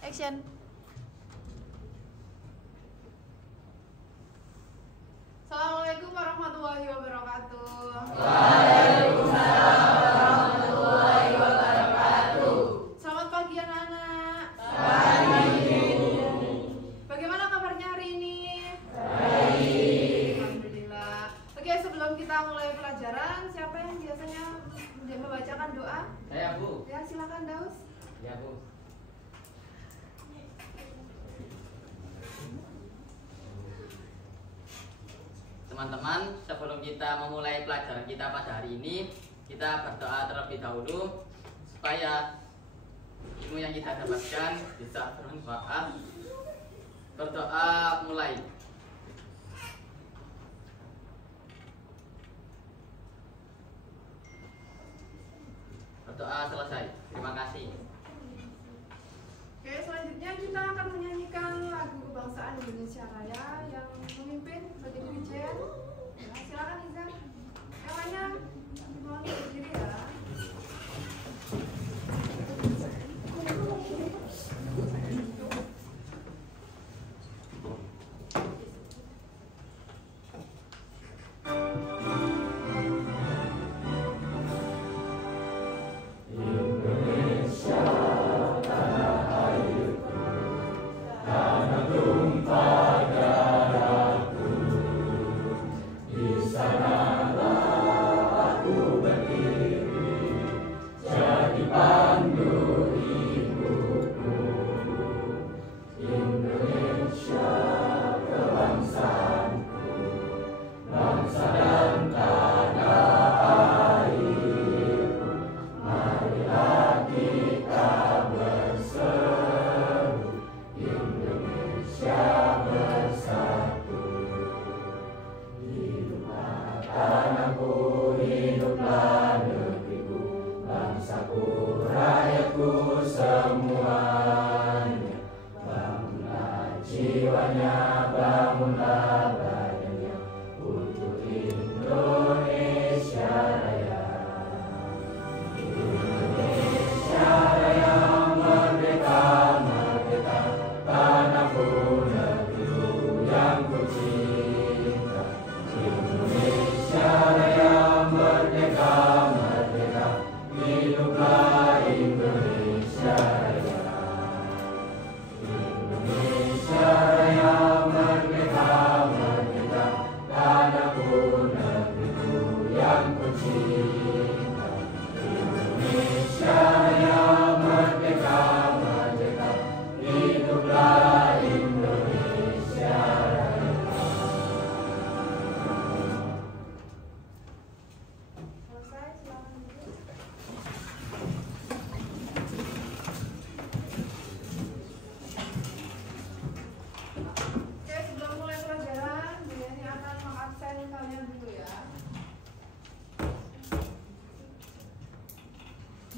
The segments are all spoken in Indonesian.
Action. Assalamualaikum warahmatullahi wabarakatuh. Waalaikumsalam warahmatullahi wabarakatuh. Selamat pagi anak-anak. Pagi. Bagaimana kabarnya hari ini? Baik. Alhamdulillah. Oke, sebelum kita mulai pelajaran, siapa yang biasanya membacakan doa? Saya, Bu. Ya, silakan Daus. Ya, Bu. Teman-teman, sebelum kita memulai pelajaran kita pada hari ini, kita berdoa terlebih dahulu supaya ilmu yang kita dapatkan bisa bermanfaat. Berdoa mulai. Berdoa selesai. Terima kasih. Oke, selanjutnya kita akan menyanyikan lagu kebangsaan Indonesia Raya yang memimpin sebagai dirijen. Ya, silakan Iza. Yang lainnya mohon berdiri ya.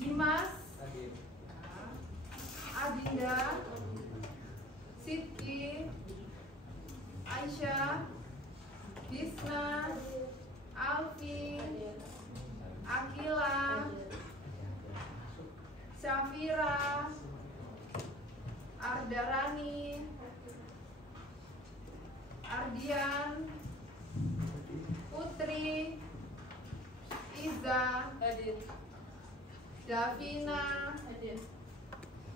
Dimas, Adinda, Siti, Aisyah, Disna, Alfi, Akila, Syafira, Ardarani, Ardian, Putri, Iza, Davina,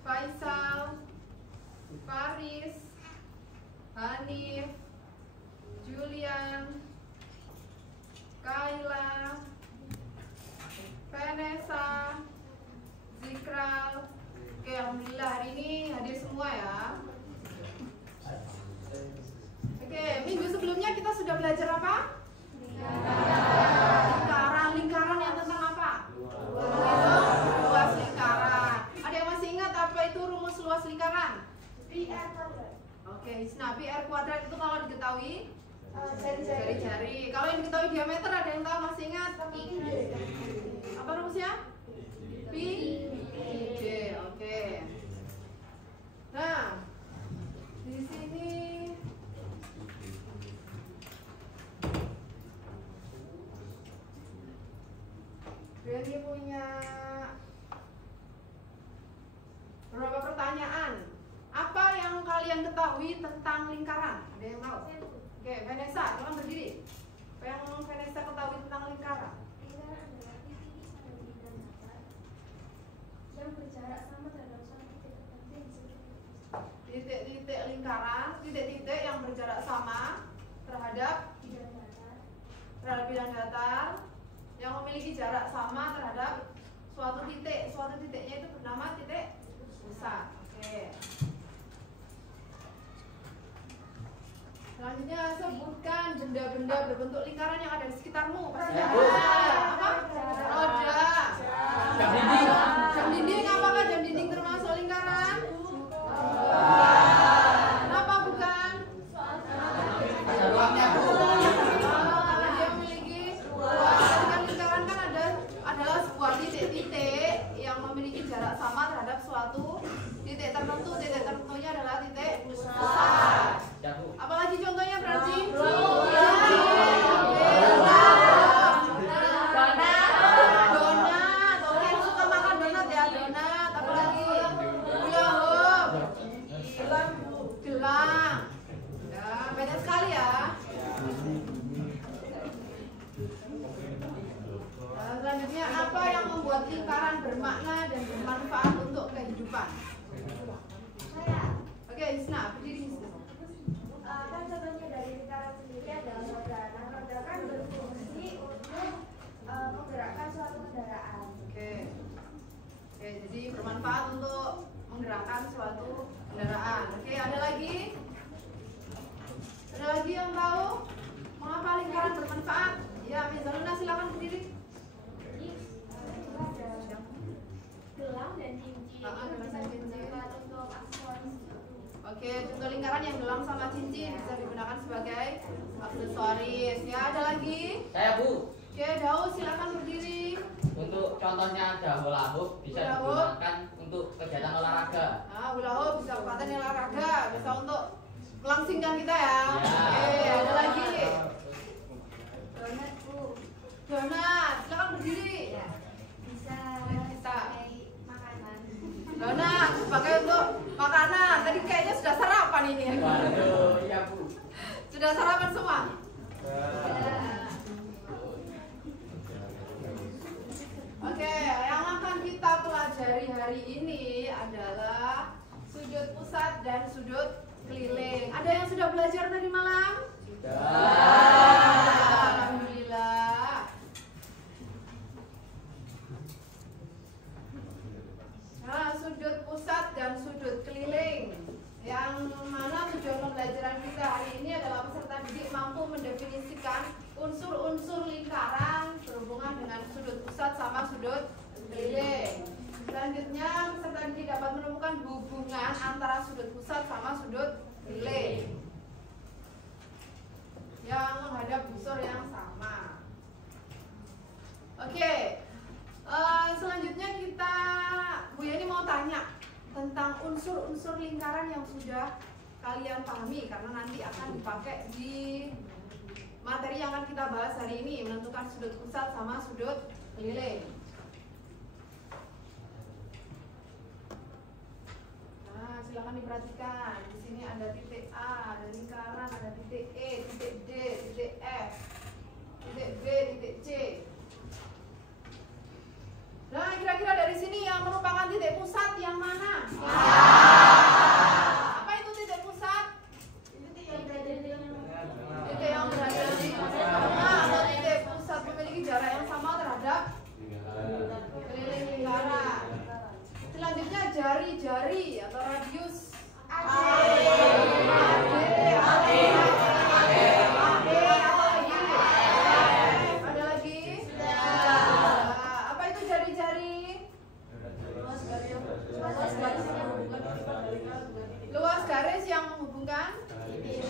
Faisal, Faris, Hanif, Julian, Kaila, Vanessa, Zikral. Oke, alhamdulillah hari ini hadir semua ya. Oke, minggu sebelumnya kita sudah belajar apa? Lingkaran yang tentang apa? Luas lingkaran. Ada yang masih ingat apa itu rumus luas lingkaran? Pi R kuadrat. Oke, nah pi r kuadrat itu kalau diketahui Jari-jari. jari. Kalau yang diketahui diameter ada yang tahu masih ingat? Apa rumusnya? Pi d. Oke. Nah, di sini Benny punya berapa pertanyaan kalian ketahui tentang lingkaran? Ada yang tahu? Oke, Vanessa, silakan berdiri. Apa yang Vanessa ketahui tentang lingkaran? Lingkaran adalah titik pada bidang datar yang berjarak sama terhadap suatu titik tertentu yang disebut Titik-titik lingkaran, titik-titik yang berjarak sama terhadap bidang datar yang memiliki jarak sama terhadap suatu titik. Suatu titiknya itu bernama titik pusat. Oke. Selanjutnya sebutkan benda-benda berbentuk lingkaran yang ada di sekitarmu. Pasti ada. Apa? Roda. Jam dinding. Jam dinding, apakah jam dinding termasuk lingkaran? Kenapa bukan? Ada ruangnya, Bu. Karena dia memiliki ruang. Tadi kan lingkaran kan adalah sebuah titik-titik yang memiliki jarak sama terhadap suatu titik tertentu. Titik tertentunya adalah titik pusat. Ya, Bu. Apalagi contohnya berarti? Donat. Oke, suka makan donat ya, donat. Apalagi? Hula hoop. Gelang. Ya, banyak sekali ya. Nah, selanjutnya apa yang membuat lingkaran bermakna dan bermanfaat untuk kehidupan? Saya Oke, Isna, berdiri Isna. kan contohnya dari lingkaran sendiri adalah roda. Nah, roda kan berfungsi untuk menggerakkan suatu kendaraan. Oke, jadi bermanfaat untuk menggerakkan suatu kendaraan. Oke, ada lagi? Ada lagi yang tahu mengapa lingkaran bermanfaat? Ya, Mizaluna silakan berdiri. Gelang dan cincin Gelang dan bisa cincin. digunakan untuk aksesoris. Oke, contoh lingkaran yang gelang sama cincin bisa digunakan sebagai aksesoris. Ya, ada lagi? Saya, Bu. Oke, Daud silakan berdiri. Untuk contohnya ada hula hoop bisa Hula hoop. digunakan untuk kegiatan olahraga. Nah, hula hoop bisa buatan olahraga, bisa untuk melangsingkan kita ya. Ya. Oke, ada lagi? Donat, Bu. Donat, silakan berdiri. Bisa Bisa. sebagai makanan. Donat dipakai untuk makanan. Tadi kayaknya sudah sarapan ini. Waduh, iya, Bu. Sudah sarapan semua? Oke, yang akan kita pelajari hari ini adalah sudut pusat dan sudut keliling. Ada yang sudah belajar tadi malam? Alhamdulillah. Nah, sudut pusat dan sudut keliling. Yang mana tujuan pembelajaran kita hari ini adalah peserta didik mampu mendefinisikan unsur-unsur lingkaran berhubungan dengan sudut pusat sama sudut keliling. Selanjutnya, peserta didik dapat menemukan hubungan antara sudut pusat sama sudut keliling yang menghadap busur yang sama. Oke, selanjutnya Bu Yani mau tanya tentang unsur-unsur lingkaran yang sudah kalian pahami karena nanti akan dipakai di materi yang akan kita bahas hari ini, menentukan sudut pusat sama sudut keliling. Nah, silakan diperhatikan. Di sini ada titik A, ada lingkaran, ada titik E, titik D, titik F, titik B, titik C. Nah, kira-kira dari sini yang merupakan titik pusat yang mana? Apa itu titik pusat? Titik yang berada di Titik yang berada di tengah atau titik pusat memiliki jarak yang sama terhadap keliling lingkaran. Selanjutnya jari-jari atau radius. Ada lagi? Apa itu jari-jari? Luas garis yang menghubungkan titik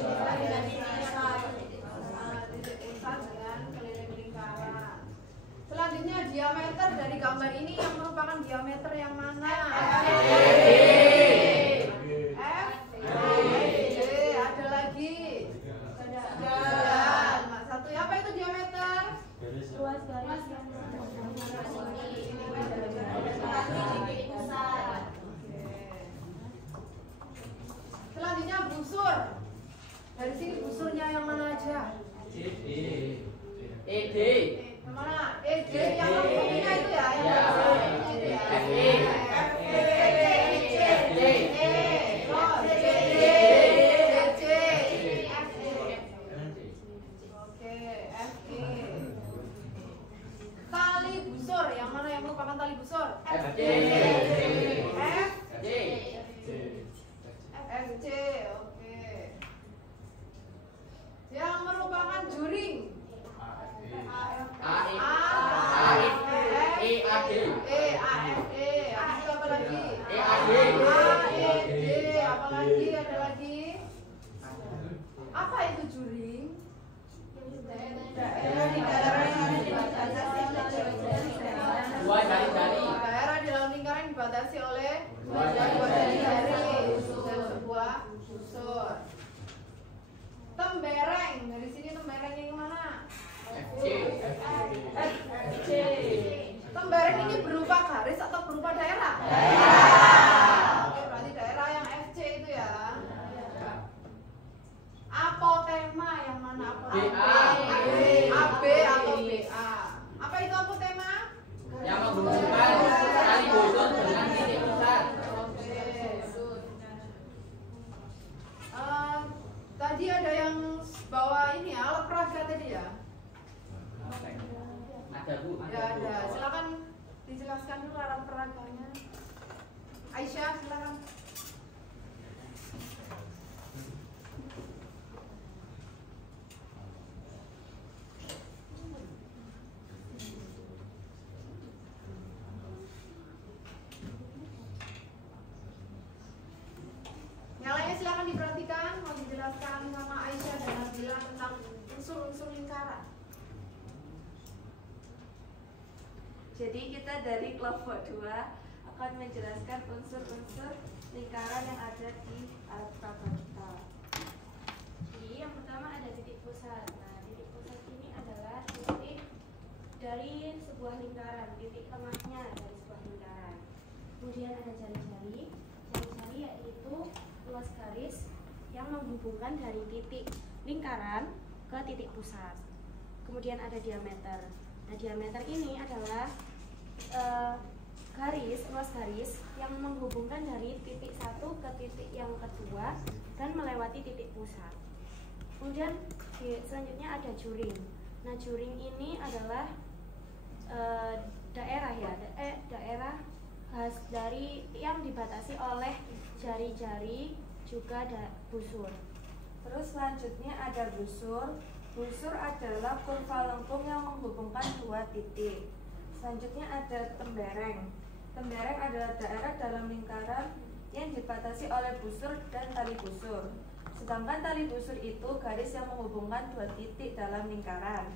pusat dengan keliling lingkaran. Selanjutnya diameter dari gambar ini yang merupakan diameter yang mana? F, G, ada lagi? Ada satu. Apa itu diameter? luas garis yang Selanjutnya Dari sini busurnya yang mana aja? ED. Yang mana? ED yang lengkapnya itu ya? Yang Ya. itu ya? FE. Oke, FE. Tali busur, yang mana yang merupakan tali busur? FD. FC, oke. Yang merupakan juring. AED. Habis itu apa lagi? EAD. Apa lagi? Ada lagi? Apa itu juring? Daerah yang Dua jari-jari. daerah di dalam lingkaran dibatasi oleh Dua jari jari. dan sebuah busur. Tembereng, dari sini tembereng yang mana? FC. Tembereng ini berupa garis atau berupa daerah? Oke, berarti daerah yang FC itu ya. Apotema yang mana? BA. AB atau BA. Apa itu apotema? Yang menghubungkan tali busur dengan titik pusat. Oke. Tadi ada yang bawa ini ya, alat peraga tadi ya? Ada Bu. Ya ada. Silakan dijelaskan dulu alat peraganya. Aisyah, silakan. Yang lainnya silakan diperhatikan, mau dijelaskan sama Aisyah dan Nabila tentang unsur-unsur lingkaran. Jadi kita dari kelompok 2 akan menjelaskan unsur-unsur lingkaran yang ada di alat peraga kita. Jadi yang pertama ada titik pusat. Nah, titik pusat ini adalah titik dari sebuah lingkaran, titik tengahnya dari sebuah lingkaran. Kemudian ada jari-jari. Jari-jari yaitu luas garis yang menghubungkan dari titik lingkaran ke titik pusat. Kemudian ada diameter. Nah, diameter ini adalah luas garis yang menghubungkan dari titik satu ke titik yang kedua dan melewati titik pusat. Kemudian selanjutnya ada juring. Nah, juring ini adalah daerah ya, daerah khas dari yang dibatasi oleh jari-jari juga busur. Terus selanjutnya ada busur. Busur adalah kurva lengkung yang menghubungkan dua titik. Selanjutnya ada tembereng. Tembereng adalah daerah dalam lingkaran yang dibatasi oleh busur dan tali busur. Sedangkan tali busur itu garis yang menghubungkan dua titik dalam lingkaran.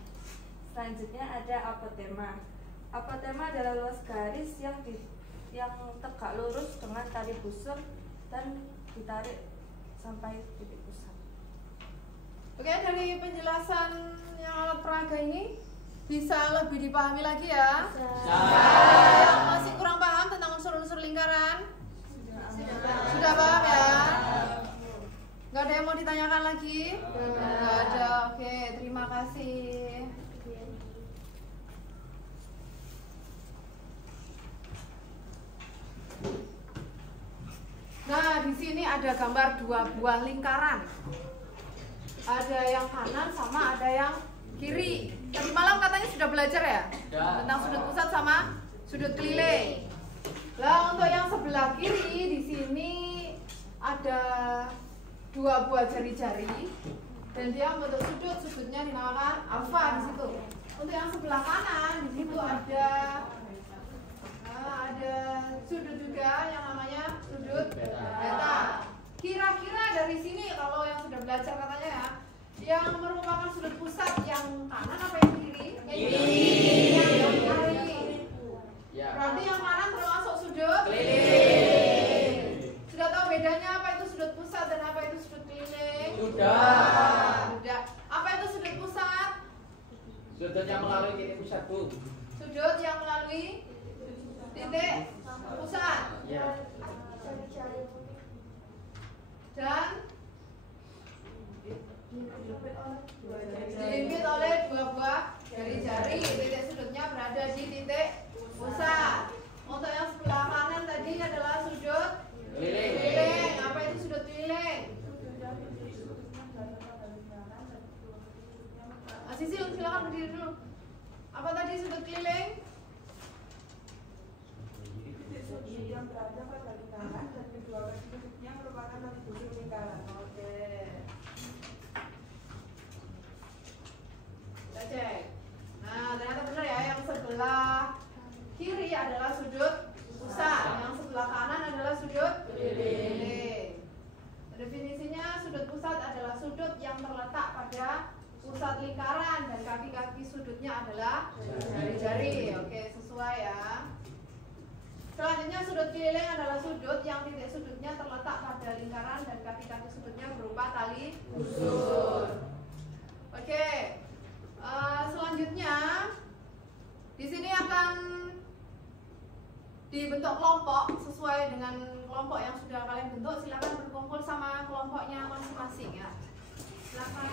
Selanjutnya ada apotema. Apotema adalah luas garis yang tegak lurus dengan tali busur dan ditarik sampai titik pusat. Oke, dari penjelasan yang alat peraga ini bisa lebih dipahami lagi ya? Bisa. Yang masih kurang paham tentang unsur-unsur lingkaran? Sudah paham ya? Gak ada yang mau ditanyakan lagi? Gak ada, oke, terima kasih. Nah, di sini ada gambar dua buah lingkaran. Ada yang kanan sama ada yang kiri. Tadi malam katanya sudah belajar ya? Tentang sudut pusat sama sudut keliling. Lah, untuk yang sebelah kiri di sini ada dua buah jari-jari dan dia membentuk sudut. Sudutnya dinamakan alfa di situ. Untuk yang sebelah kanan di situ ada sudut juga yang namanya sudut beta. Kira-kira dari sini kalau yang sudah belajar katanya ya, yang merupakan sudut pusat yang kanan apa yang kiri? Yang kiri. Ya. Berarti yang kanan termasuk sudut Keliling. Sudah tahu bedanya apa itu sudut pusat dan apa itu sudut keliling? Sudah. Sudah. Apa itu sudut pusat? Sudut yang melalui titik pusat, Bu. Sudut yang melalui titik pusat. Ya. Dan silakan berdiri dulu. Apa tadi sudut keliling? Titik sudut yang berada pada lingkaran dan kedua kaki sudutnya merupakan kaki busur lingkaran. Oke. Kita cek. Nah, ternyata benar ya, yang sebelah kiri adalah sudut pusat, yang sebelah kanan adalah sudut keliling. Definisinya sudut pusat adalah sudut yang terletak pada pusat lingkaran dan kaki-kaki sudutnya adalah jari-jari. Oke, sesuai ya. Selanjutnya sudut keliling adalah sudut yang titik sudutnya terletak pada lingkaran dan kaki-kaki sudutnya berupa tali busur. Oke. Selanjutnya di sini akan dibentuk kelompok sesuai dengan kelompok yang sudah kalian bentuk. Silakan berkumpul sama kelompoknya masing-masing ya. Silakan.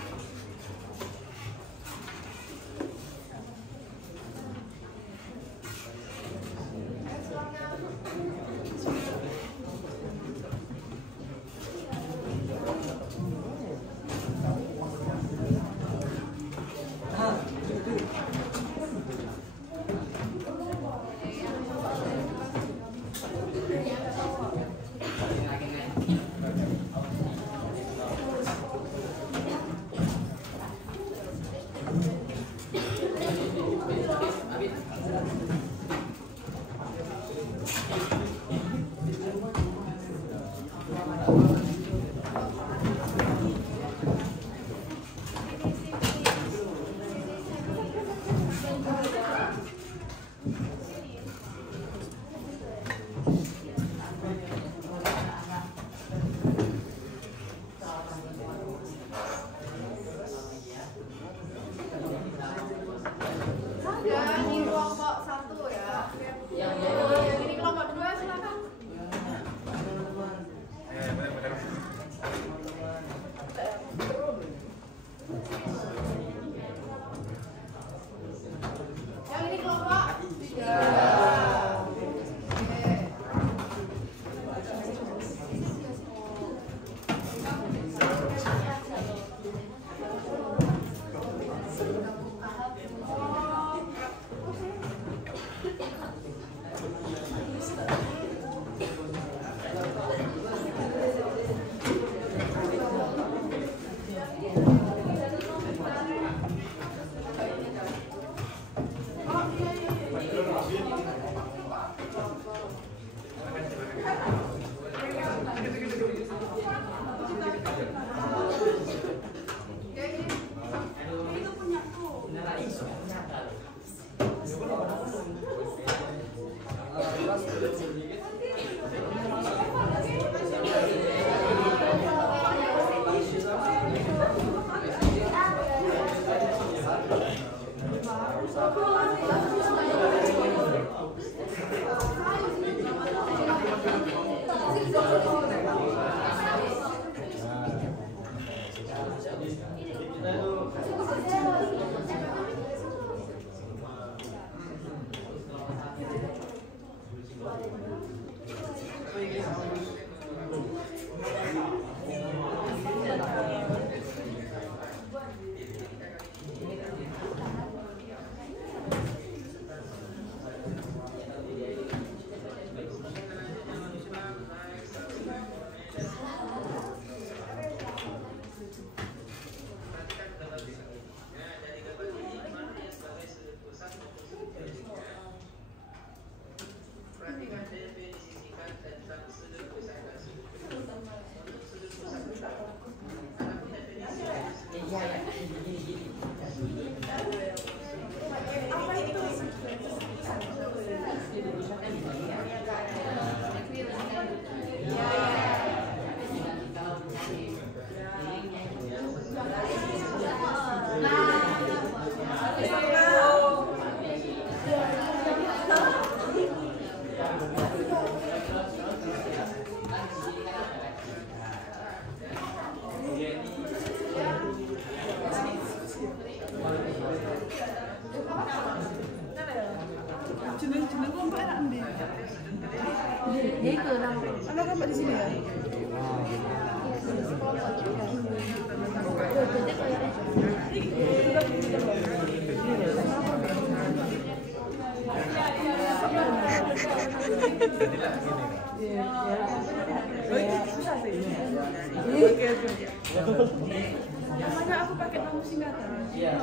Namanya aku pakai nama singkatan. Iya.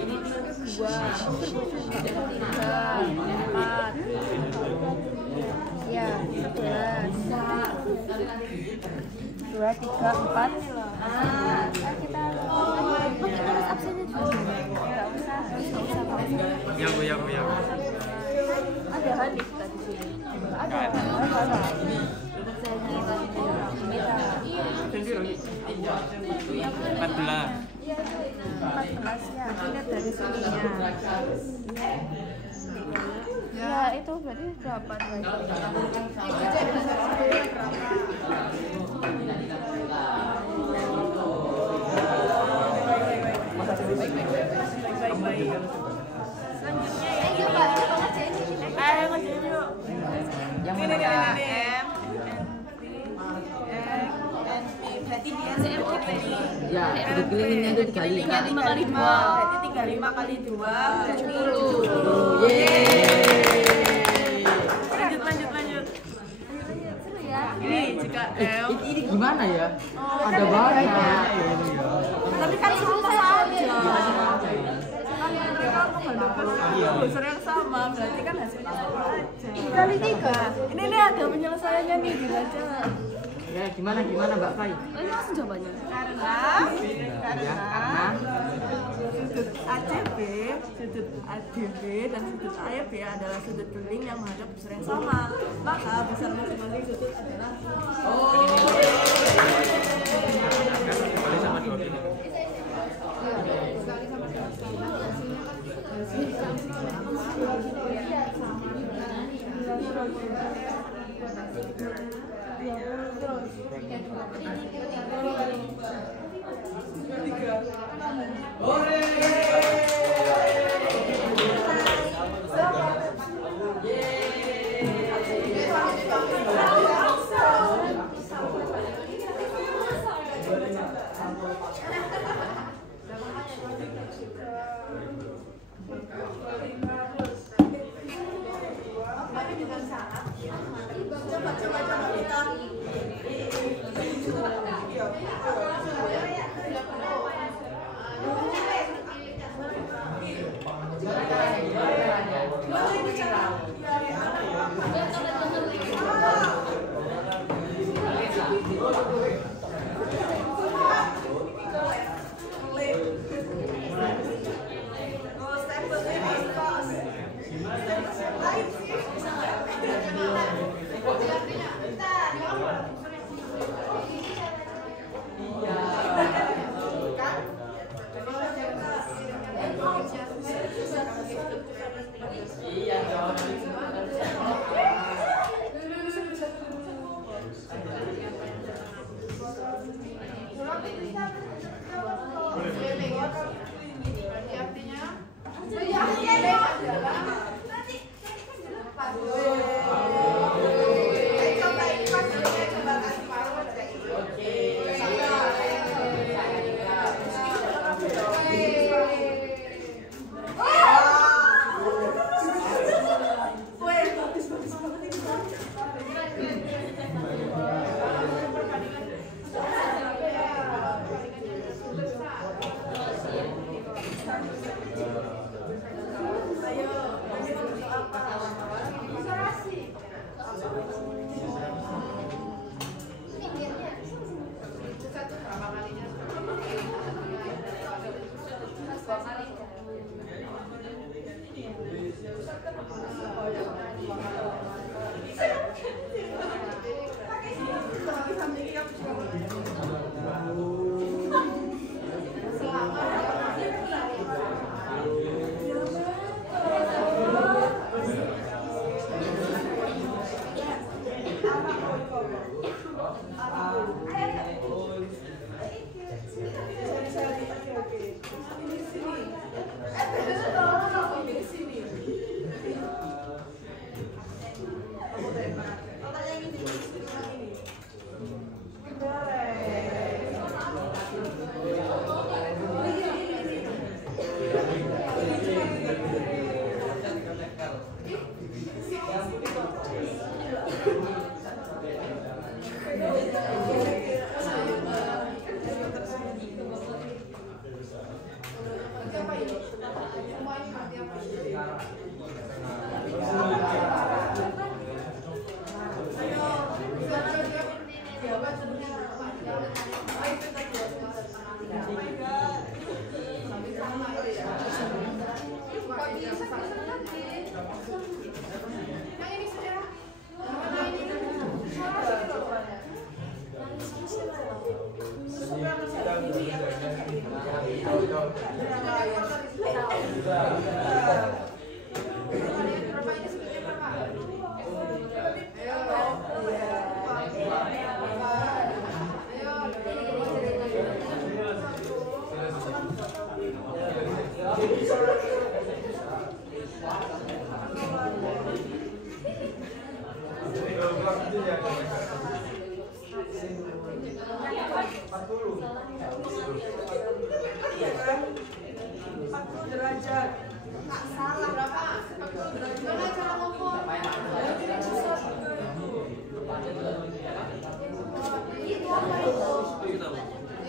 Ini 2, 3, 4. Ya, 11. 2, 3, 4. Kita tulis absennya dulu. Enggak usah. Ya Bu. Ada Hanif tadi sini. Ada. Iya. 14. 14 ya, dilihat dari sininya. Ya, itu berarti berapa lagi? Selanjutnya ya, ayo ngerjain yuk. Yang mana Kak? Berarti dia CMOP. Ya, sudut kelilingnya itu dikali. 5 kali 2. Berarti 35 kali 2 70. Yeay. Lanjut. Seru ya. Ini jika Ini gimana ya? Ada banyak. tapi kan sama saja. Kan mereka menggunakan unsur yang sama, berarti kan hasilnya sama aja. Kali 3. Ini ada penyelesaiannya nih, dibaca. Ya, gimana Mbak Fai? Ini langsung jawabannya. Karena sudut ACB, sudut ADB, dan sudut AEB adalah sudut keliling yang menghadap unsur yang sama. Maka besar masing-masing sudut adalah Dikali sama 2 gini. coba kita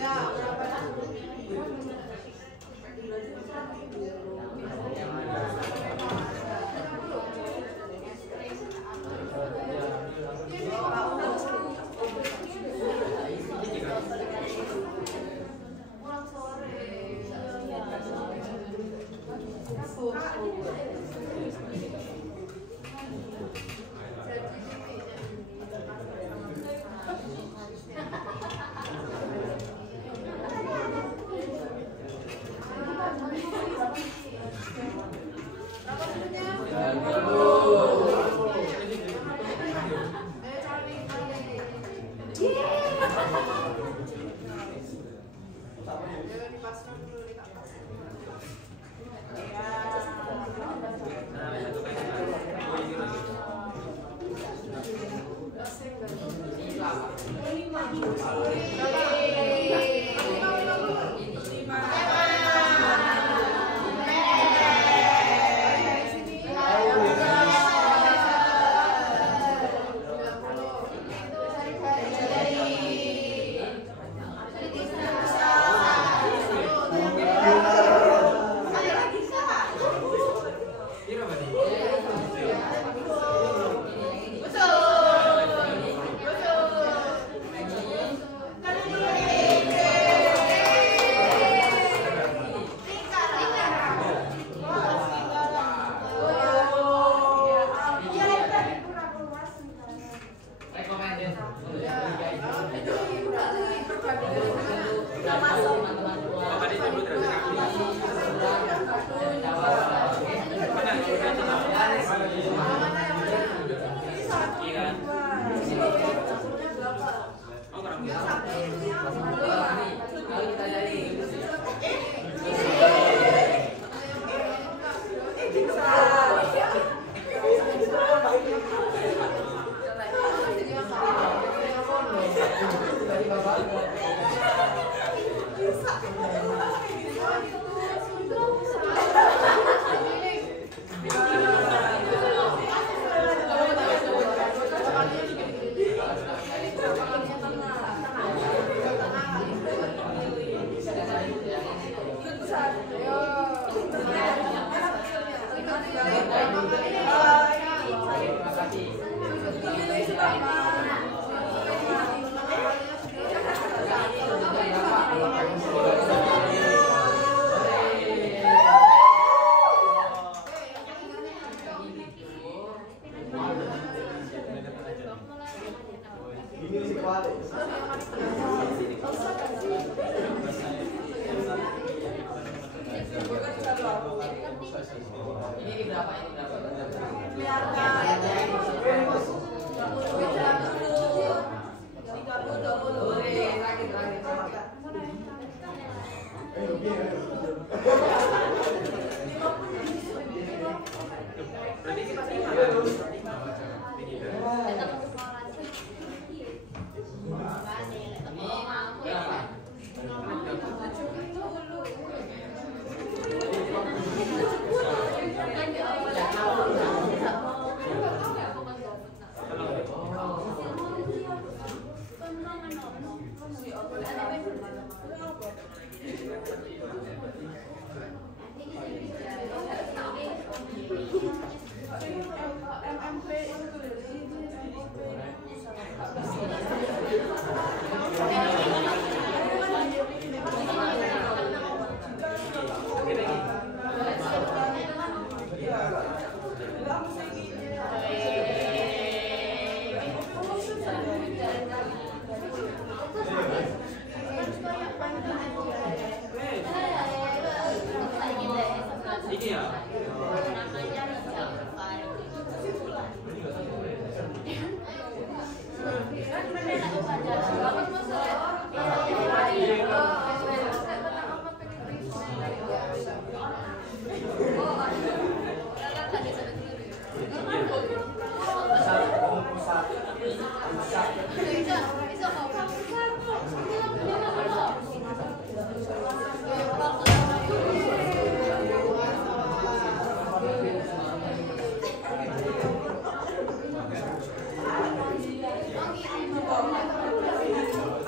Ya, berapa?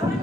Amin.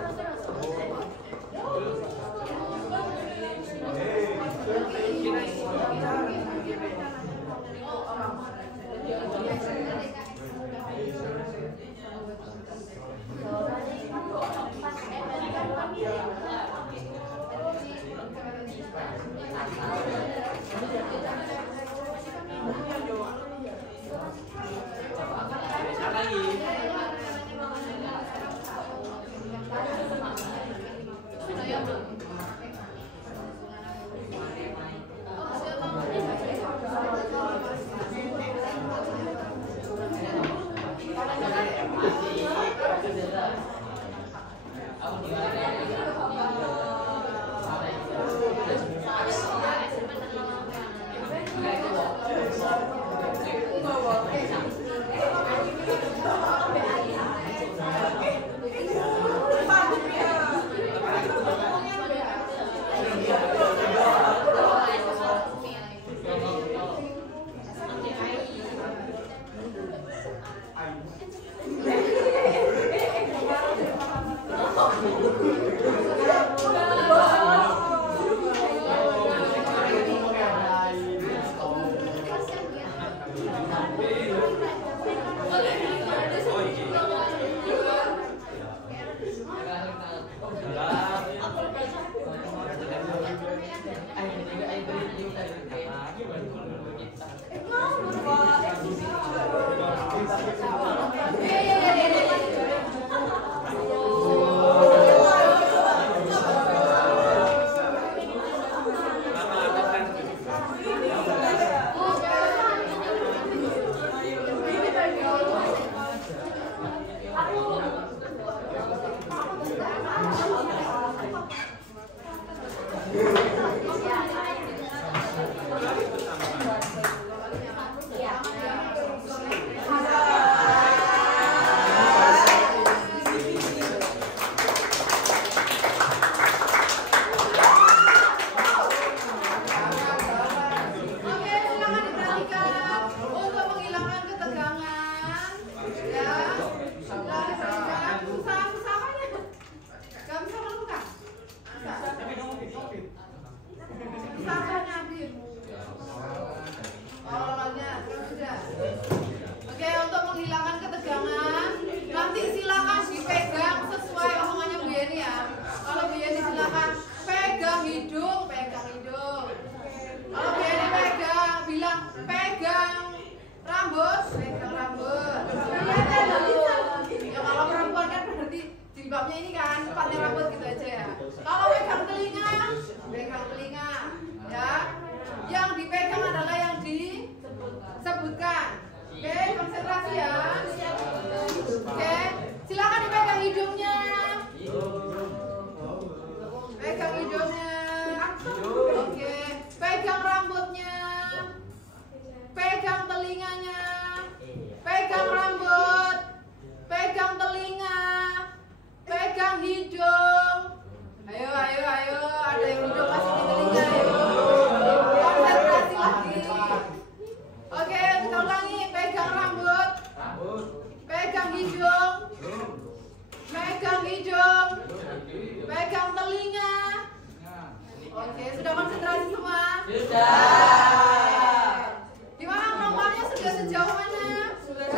Enggak. babnya ini kan, tempatnya rambut gitu aja ya. Kalau pegang telinga ya. Yang dipegang adalah yang disebutkan. Oke, konsentrasi ya. Oke, silakan dipegang hidungnya. Pegang hidungnya. Oke, pegang rambutnya. Pegang telinganya. Pegang rambut. Pegang telinga. Pegang hidung. Ayo, ada yang hidung masih di telinga, ayo. Konsentrasi lagi. Oke, kita ulangi. Pegang rambut. Pegang hidung. Pegang hidung. Pegang telinga. Oke, sudah konsentrasi semua? Sudah. Gimana perempuannya sudah sejauh mana? Sudah.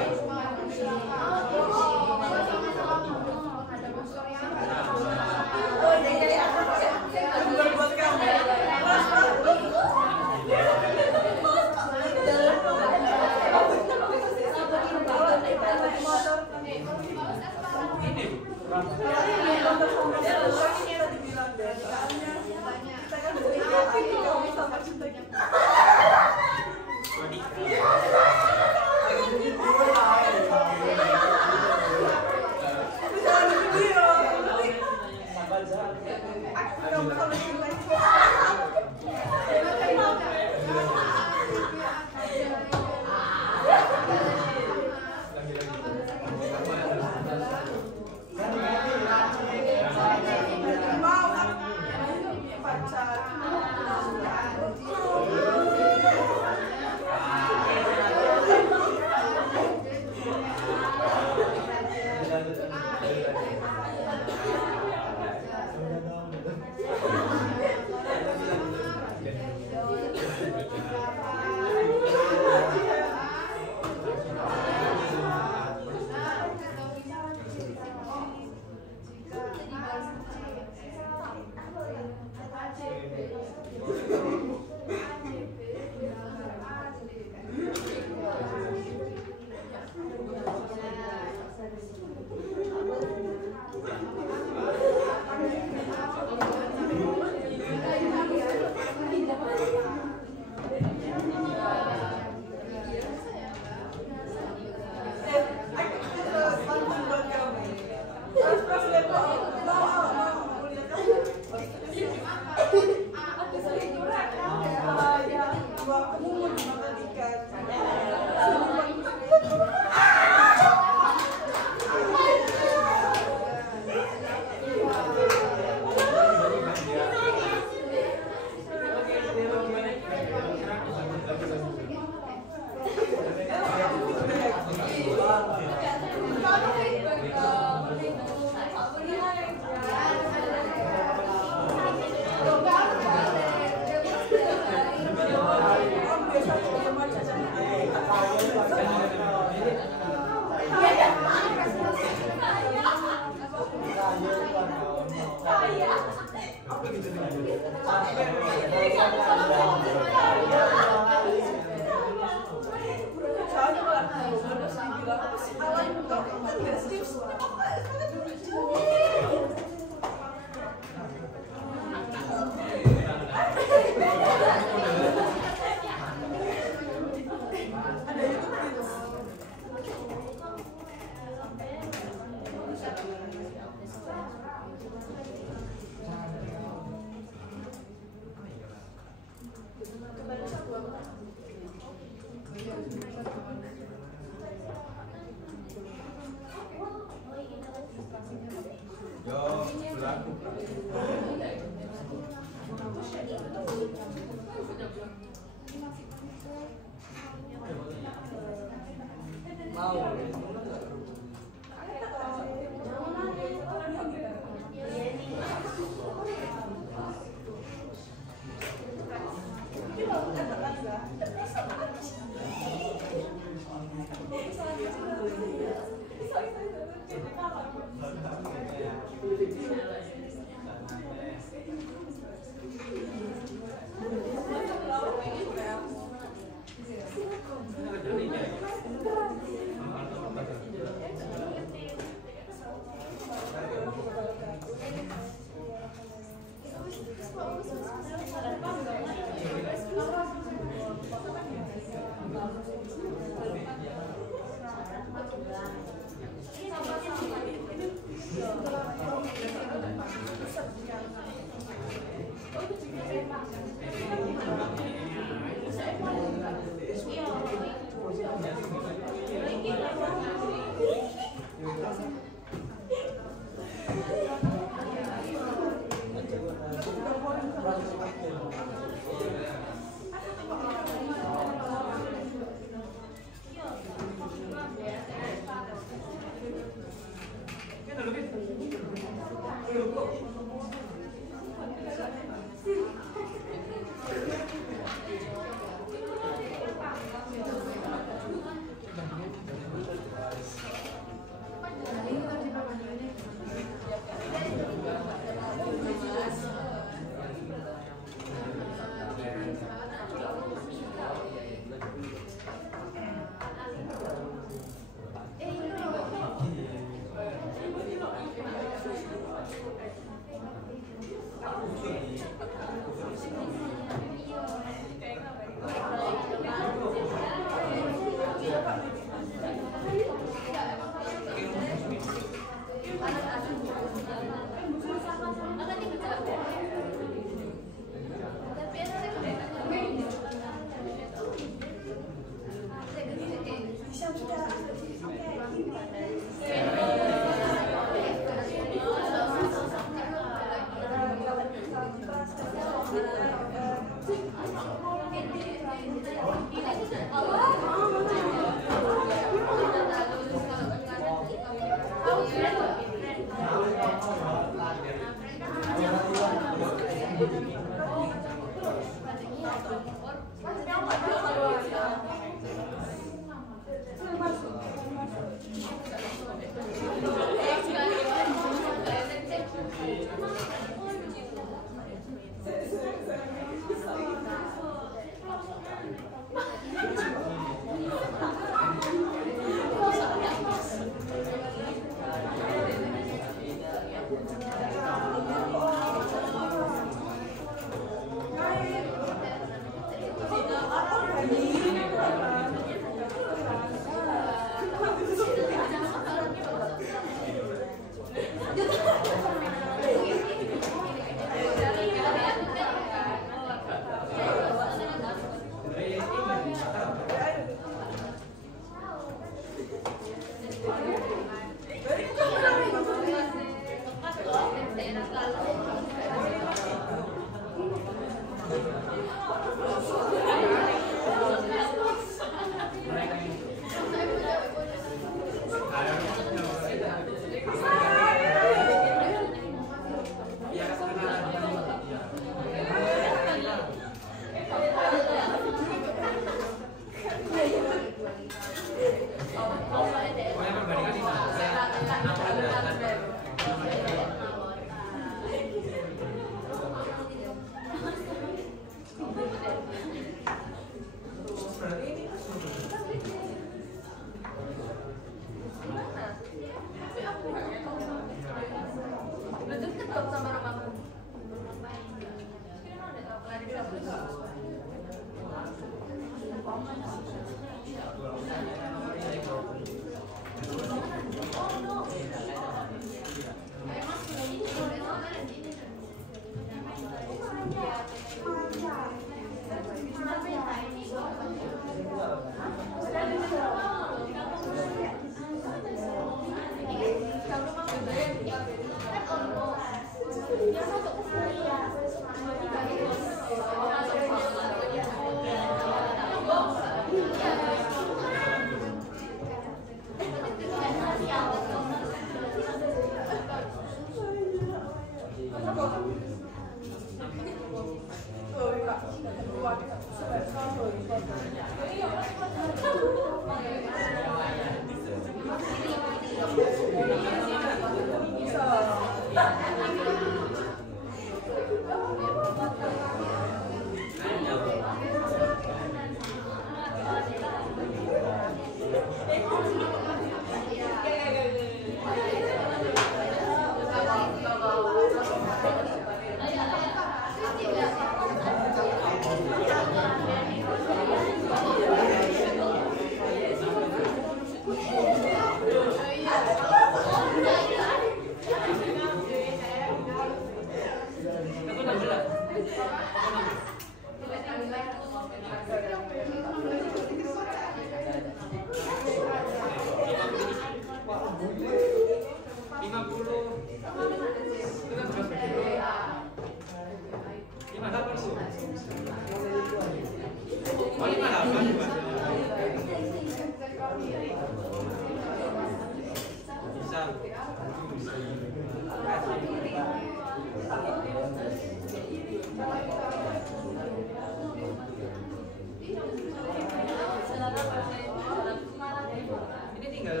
Ini tinggal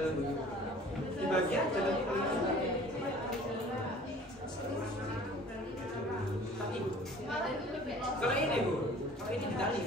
dibagi aja nanti kalau ini Bu, kalau ini ditali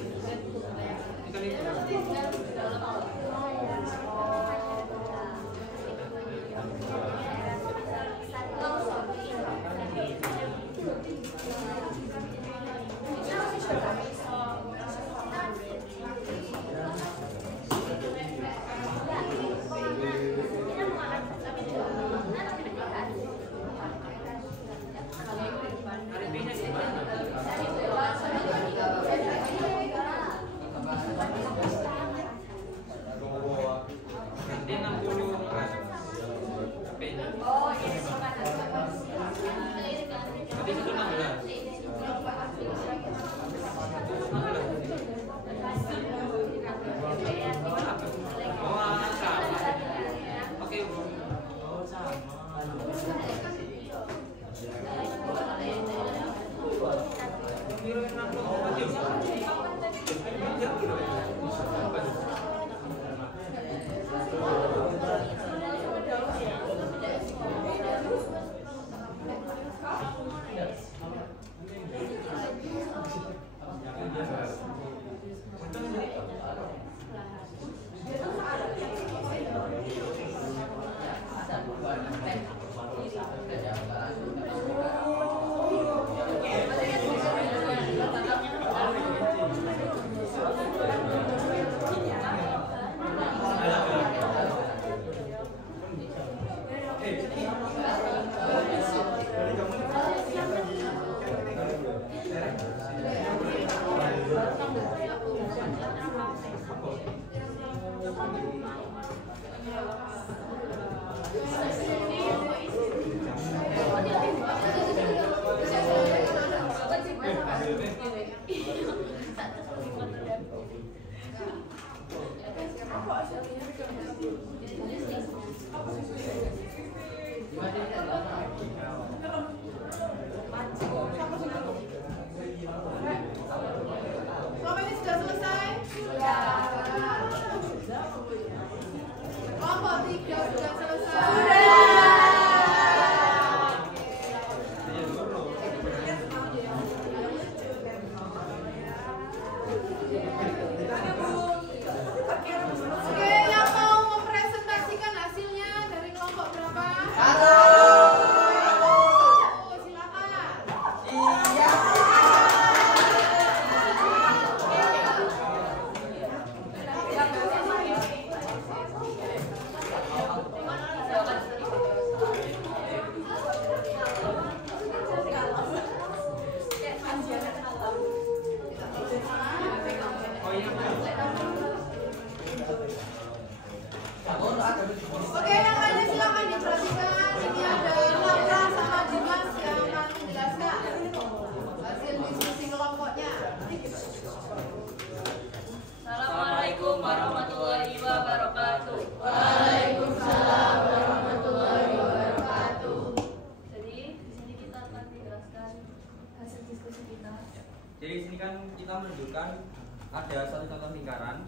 Jadi di sini kan kita menunjukkan ada satu contoh lingkaran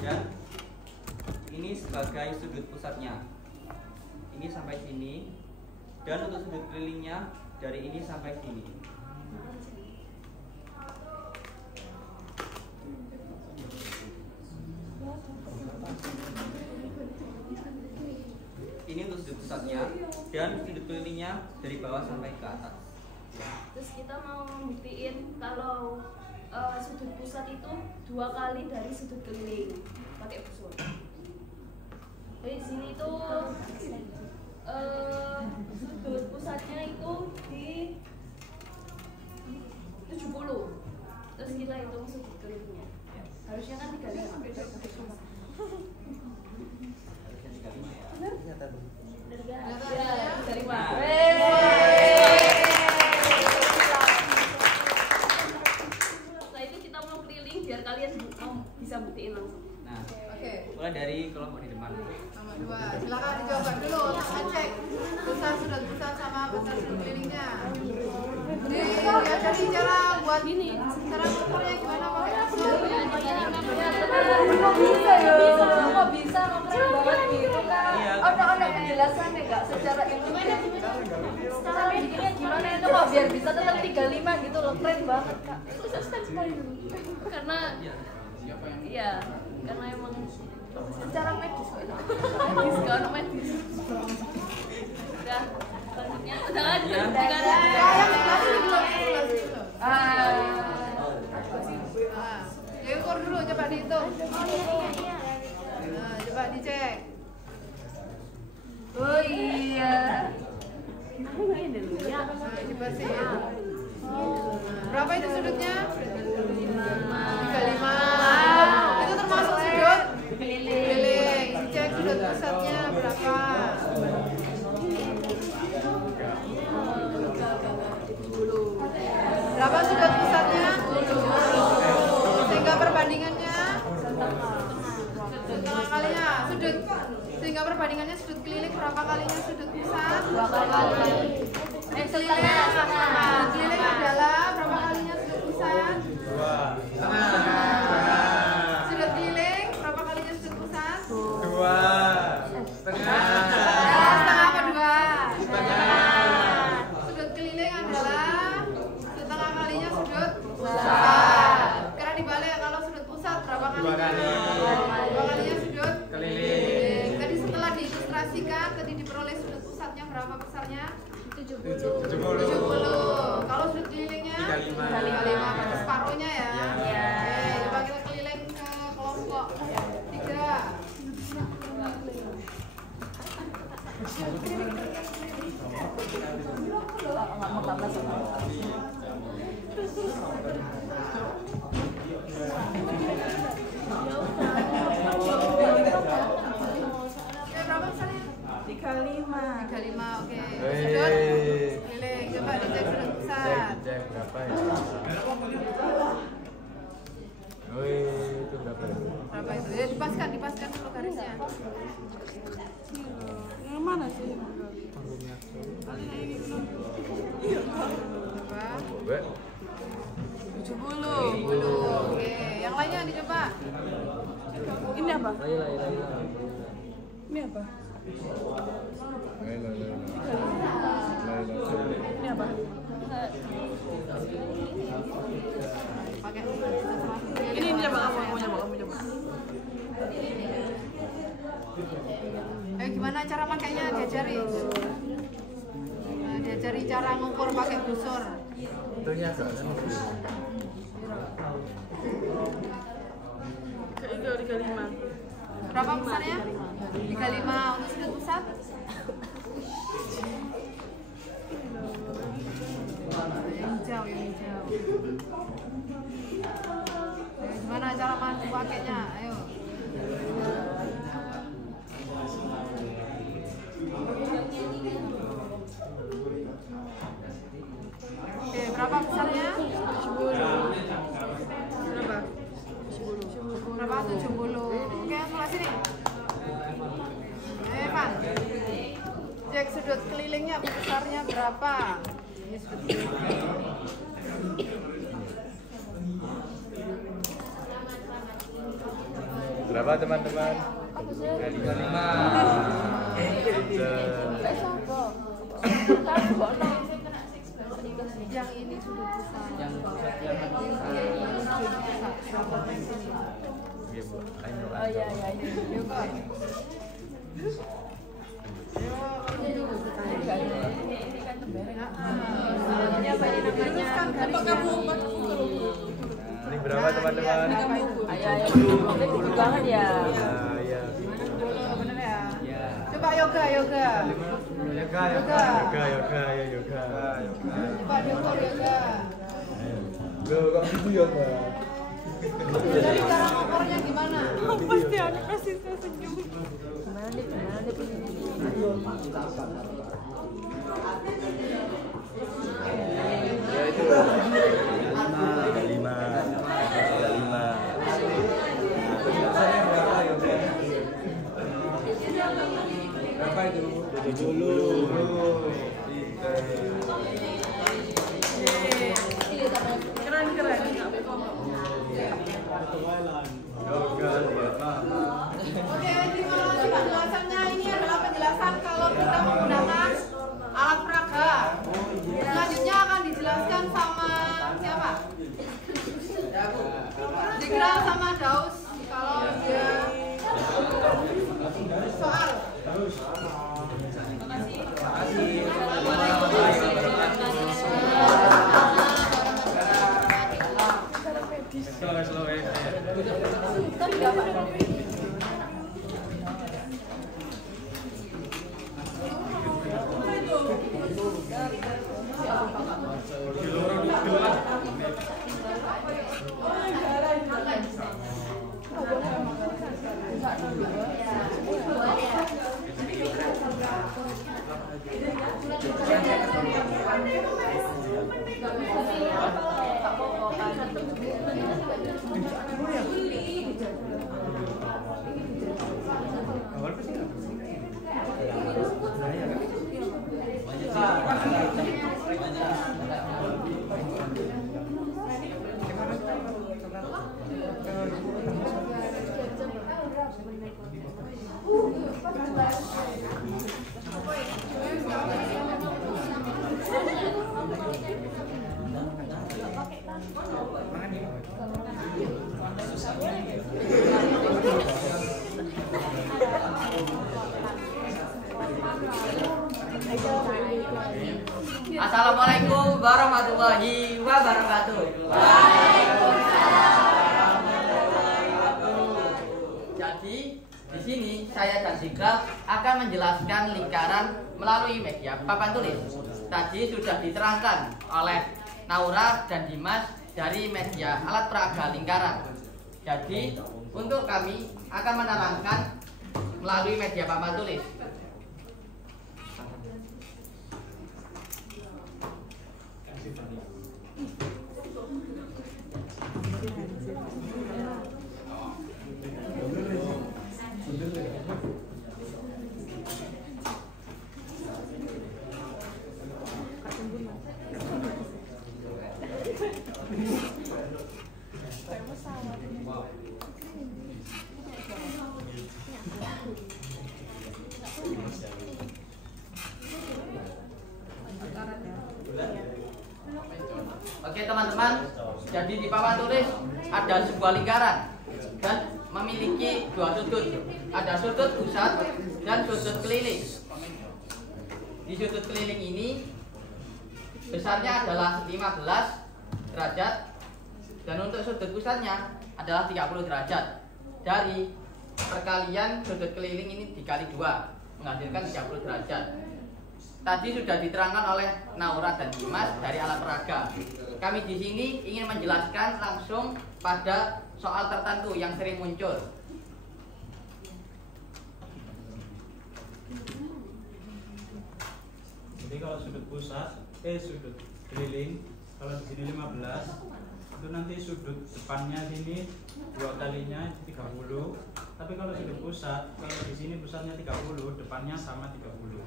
dan ini sebagai sudut pusatnya. Ini sampai sini dan untuk sudut kelilingnya dari ini sampai sini. Ini untuk sudut pusatnya dan sudut kelilingnya dari bawah sampai ke atas. Terus kita mau membuktiin kalau sudut pusat itu 2 kali dari sudut keliling pakai busur. Jadi di sini tuh sudut pusatnya itu di 70. Terus kita hitung sudut kelilingnya. Harusnya kan 35. Setelah itu kita mau keliling biar kalian bisa buktiin langsung. Nah, Oke. mulai dari kelompok di depan. Nomor 2. Silakan dijawab dulu. Cek besar sudut pusat sama besar sudut kelilingnya. Jadi cara buat ini, cara ngukurnya gimana pakai busur? Kok bisa ya? Kok bisa? Kok keren banget gitu kan? Ada penjelasannya nggak secara ilmiah? Cara bikinnya gimana itu kok biar bisa tetap 35 gitu loh, keren banget kak. Karena iya, karena emang Secara medis kok itu. medis, kalau medis. Udah, selanjutnya udah kan? Ya. Udah kan? Yang sebelah sini belum, sebelah sini belum. Diukur dulu, coba dihitung. Nah, coba dicek. Oh iya. Nah, coba sih. Berapa itu sudutnya? 35. Itu termasuk sudut keliling. Dicek sudut pusatnya berapa. Berapa sudut pusatnya? 70. Sehingga perbandingannya setengah kalinya sudut. Sehingga perbandingannya sudut keliling berapa kalinya sudut pusat? 2 kali. Keliling adalah berapa kalinya sudut pusat? 2. Sudut keliling berapa kalinya sudut pusat? 2. Setengah. Setengah apa 2? Sudut keliling adalah setengah kalinya sudut pusat. Karena dibalik kalau sudut pusat berapa kalinya? 2 kali. 2 kalinya sudut Keliling. Jadi setelah diilustrasikan, ketika diperoleh sudut pusatnya berapa besarnya? 70. 70. Kalau sudut kelilingnya 35. 35, berarti separuhnya ya. Iya. Oke, coba kita keliling ke kelompok 3. Oke, berapa besarnya? 35. 35, oke. Hei. Sudut keliling, coba dicek sudut pusat. Cek berapa ya? Itu berapa itu? Berapa itu? Ya dipaskan dulu garisnya. Yang mana sih? Berapa? 70. 70. Oke, yang lainnya dicoba. Ini apa? Laila. Ini apa? Laila. Ini apa? Pakai. Ini coba kamu coba. Gimana cara makainya? Diajari. Nah, diajari cara ngukur pakai busur. Itunya agak kan. Ke 35. Berapa besarnya? 35 untuk sudut pusat. Yang hijau. Gimana cara pakainya? Ayo. Oke, berapa besarnya? 10. Berapa? 10. Berapa? 70. Oke, mulai sini. Evan. Cek sudut kelilingnya besarnya berapa? Ini sudut keliling. Berapa teman-teman? 55. Yang ini sudut pusat. Yang Iya, Bu. Ayo. Oh iya iya. Yuk kok. Ini kan tembereng. Ini apa ini namanya? Apa kamu? Ini berapa teman-teman? Ayo. Ini tinggi banget ya. Ya. Bener ya? Ya. Coba yoga. Yoga. Coba yoga. Loh, kok gitu yoga? Jadi cara ngopornya gimana? Pasti ada kasih saya senyum. Gimana nih? Ya itu. 5. Berapa itu? Dulu. Keren. Yoga. Oke, terima kasih penjelasannya. Ini adalah penjelasan kalau kita menggunakan alat peraga. Selanjutnya akan dijelaskan sama siapa? Dikral sama Daus. Kalau dia soal. Assalamualaikum warahmatullahi wabarakatuh. Jadi di sini saya dan Dikral akan menjelaskan lingkaran melalui media papan tulis. Tadi sudah diterangkan oleh Naura dan Dimas dari media alat peraga lingkaran. Jadi untuk kami akan menerangkan melalui media papan tulis. Oke teman-teman, jadi di papan tulis ada sebuah lingkaran dan memiliki dua sudut. Ada sudut pusat dan sudut keliling. Di sudut keliling ini besarnya adalah 15 derajat dan untuk sudut pusatnya adalah 30 derajat. Dari perkalian sudut keliling ini dikali 2 menghasilkan 30 derajat. Tadi sudah diterangkan oleh Naura dan Dimas dari alat peraga. Kami di sini ingin menjelaskan langsung pada soal tertentu yang sering muncul. Jadi kalau sudut pusat, sudut keliling, kalau di sini 15, itu nanti sudut depannya sini 2 kalinya 30. Tapi kalau sudut pusat, kalau di sini pusatnya 30, depannya sama 30.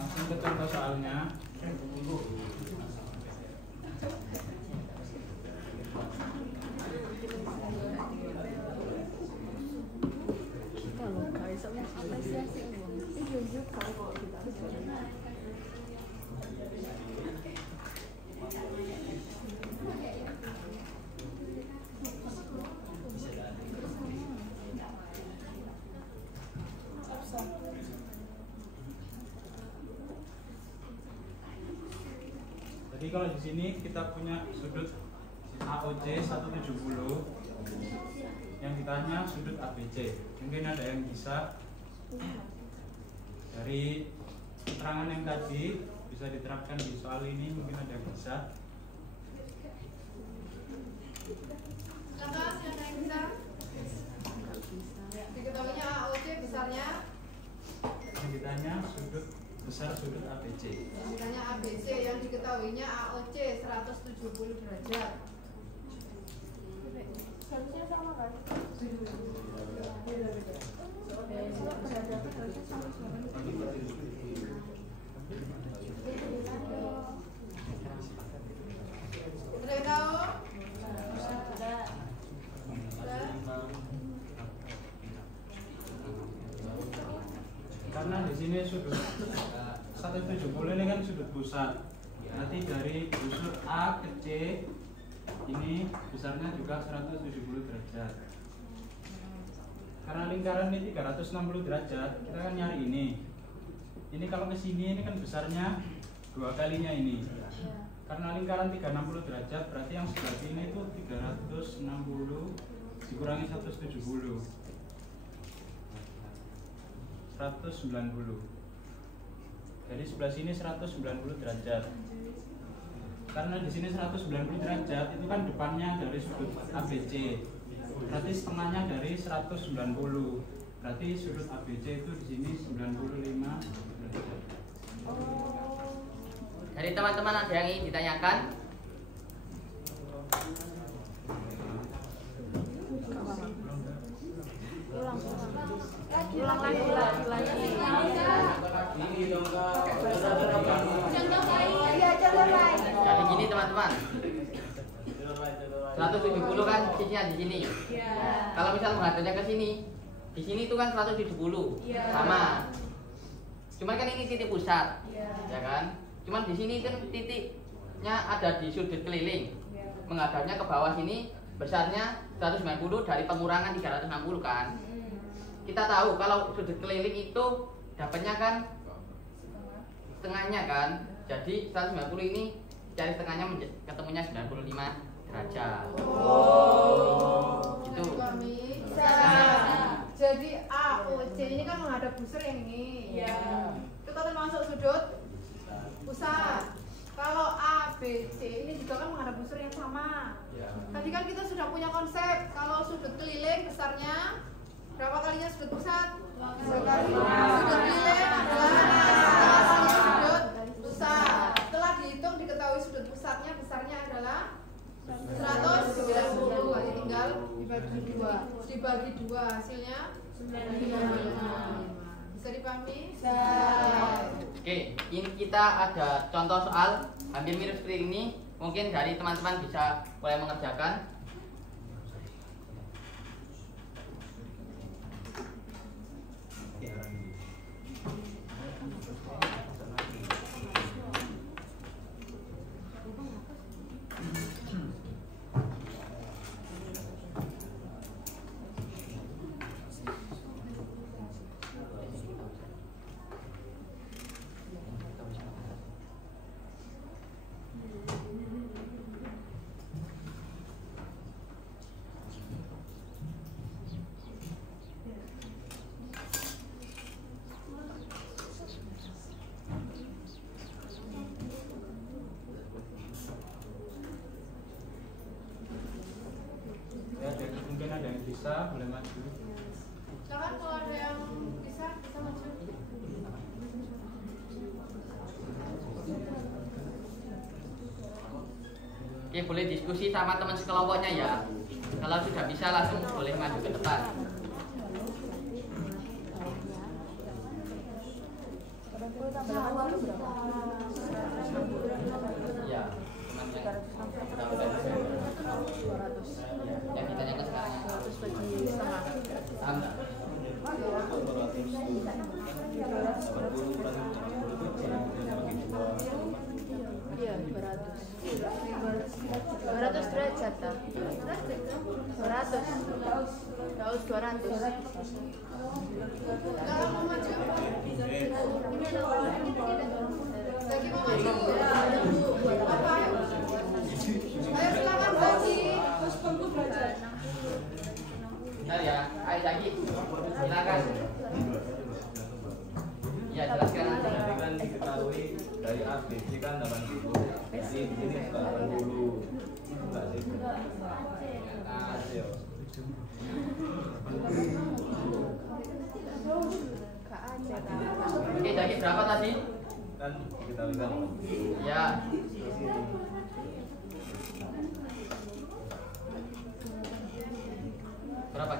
Langsung ke Jadi kalau di sini kita punya sudut AOC 170, yang ditanya sudut ABC. Mungkin ada yang bisa dari keterangan yang tadi bisa diterapkan di soal ini, mungkin ada yang bisa. Silakan yang bisa. Diketahuinya AOC besarnya. Yang ditanya sudut besar sudut ABC. Misalnya ABC yang diketahuinya AOC 170 derajat. Harusnya sama kan? Sudah tahu? Karena di sini sudut 170 ini kan sudut pusat. Nanti dari busur A ke C ini besarnya juga 170 derajat. Karena lingkaran ini 360 derajat, kita kan nyari ini. Ini kalau ke sini ini kan besarnya 2 kalinya ini. Karena lingkaran 360 derajat, berarti yang sebelah sini itu 360 dikurangi 170. 190. Jadi sebelah sini 190 derajat. Karena di sini 190 derajat itu kan depannya dari sudut ABC. Berarti setengahnya dari 190. Berarti sudut ABC itu di sini 95 derajat. Dari teman-teman ada yang ingin ditanyakan? Jadi gini teman-teman, 170 kan sisinya di sini. Kalau misal menghadapnya ke sini, di sini itu kan 170, sama. Cuman kan ini titik pusat, ya kan? Cuman di sini kan titiknya ada di sudut keliling, menghadapnya ke bawah sini, besarnya 190 dari pengurangan 360 kan. Kita tahu kalau sudut keliling itu dapatnya kan setengahnya kan. Jadi 190 ini cari setengahnya ketemunya 95 derajat. Gitu. Jadi AOC ini kan menghadap busur yang ini. Itu kan termasuk sudut pusat. Kalau ABC ini juga kan menghadap busur yang sama. Tadi kan kita sudah punya konsep kalau sudut keliling besarnya berapa kalinya sudut pusat? 2 kali. Sudut keliling adalah sudut pusat. Setelah dihitung diketahui sudut pusatnya besarnya adalah 190. Jadi tinggal dibagi 2 hasilnya 95. Bisa dipahami? Oke, ini kita ada contoh soal hampir mirip seperti ini. Mungkin dari teman-teman bisa mulai mengerjakan. Mungkin ada yang bisa, boleh maju. Silakan kalau ada yang bisa maju. Oke, boleh diskusi sama teman sekelompoknya ya. Kalau sudah bisa langsung boleh maju ke depan. Ya, yang ditanyakan sekarang. Iya, 200 derajat tak? 200 Daus 200. Kalau mau maju lagi mau maju. Apa? Ayo silakan Zaki. Bentar ya, ayo Zaki. Silakan. Ya, jelaskan. Jadi kan diketahui dari ABC kan 80. Jadi di sini juga 80. Enggak sih? Ayo. Oke, Zaki berapa tadi? Kan diketahui kan 80. Ya. Berapa?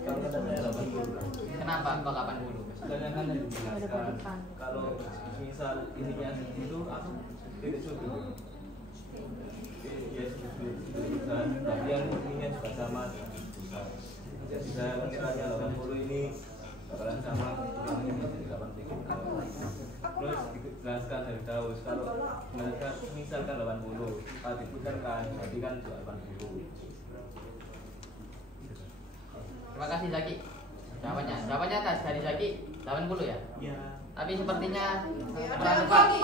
Kalau kata saya 80. Kenapa kok 80? Sebenarnya kan yang dijelaskan kalau misal ininya itu apa? Titik sudut. Ya sudut dan tapi yang ininya juga sama. Jadi saya mengira 80 ini bakalan sama yang ini menjadi 80. Terus dijelaskan dari Daus kalau misalkan 80 kalau diputarkan berarti kan 80. Terima kasih Zaki. Jawabannya dari Zaki 80 ya? Ya. Tapi sepertinya Ada kurang yang tepat. lagi.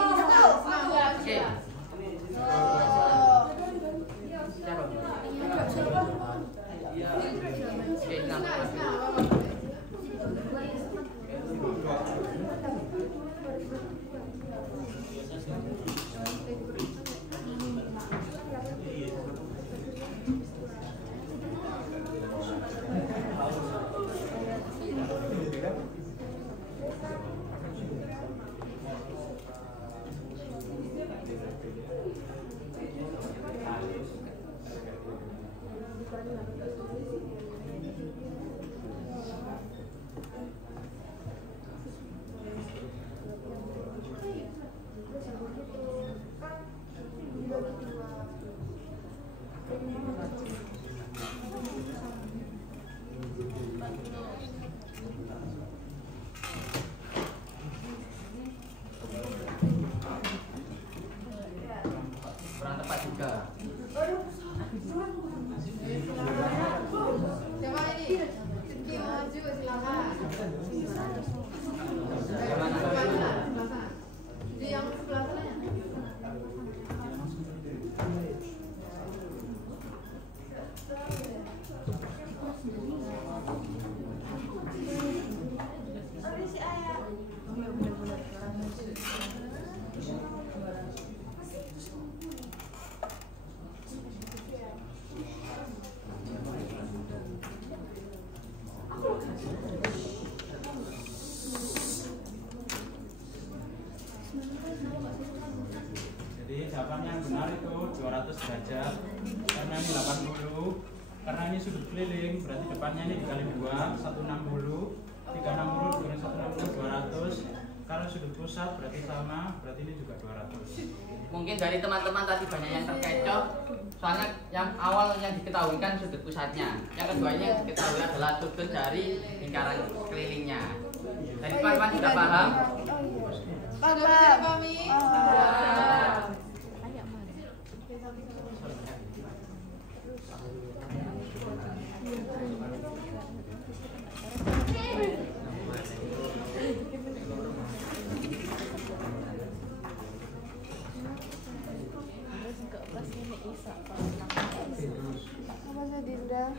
Oke. Siapa? Oke, silakan. Kurang tepat juga. Siapa ini? Rizky maju silakan. Sebelah sana. Di yang sebelah sana. Jadi jawaban yang benar itu 200 derajat. Karena ini 80. Karena ini sudut keliling, berarti depannya ini dikali 2, 160. 360 dikali 160, 200. Kalau sudut pusat berarti sama, berarti ini juga 200. Mungkin dari teman-teman tadi banyak yang terkecoh. Soalnya yang awal yang diketahui kan sudut pusatnya. Yang keduanya yang diketahui adalah sudut dari lingkaran kelilingnya. Jadi teman-teman sudah paham? Pada bisa dipahami? Masa Dinda?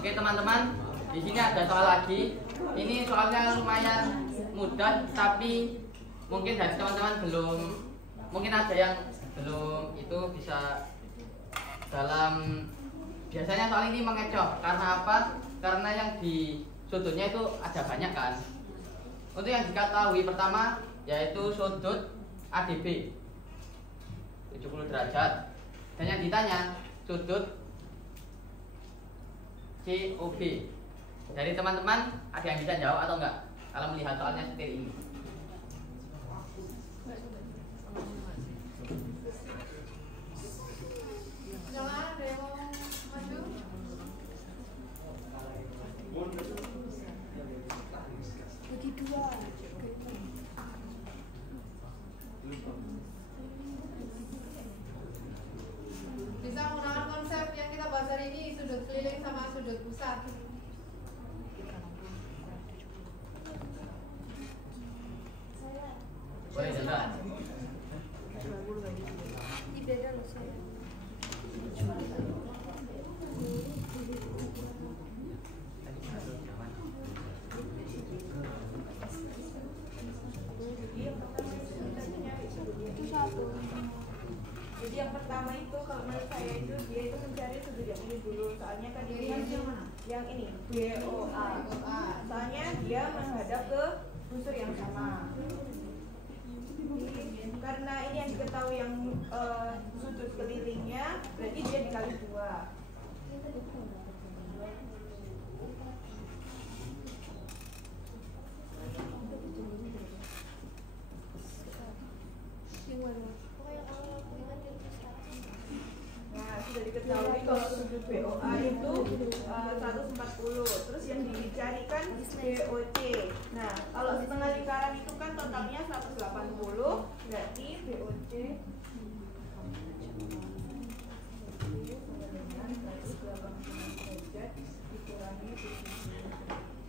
Oke teman-teman, di sini ada soal lagi. Ini soalnya lumayan mudah, tapi mungkin dari teman-teman belum, mungkin ada yang belum itu bisa dalam. Biasanya soal ini mengecoh karena apa? Karena yang di sudutnya itu ada banyak kan. Untuk yang diketahui pertama yaitu sudut ADB 70 derajat, dan yang ditanya sudut COB. Dari teman-teman ada yang bisa jawab atau enggak kalau melihat soalnya seperti ini? Jangan ada yang mau maju. Bagi dua. Bisa menggunakan konsep yang kita bahas hari ini, sudut keliling sama sudut pusat. Boleh jelas? Ini beda loh saya. Itu satu. Jadi yang pertama itu kalau menurut saya itu dia itu mencari sudut yang ini dulu, soalnya kan ini yang ini BOA. Soalnya dia menghadap ke busur yang sama. Karena ini yang diketahui yang sudut kelilingnya, berarti dia dikali 2. Nah, sudah diketahui kalau sudut BOA itu 140. Terus yang dicarikan BOC. Nah, kalau setengah lingkaran itu kan totalnya 180, berarti BOC dikurangi 73.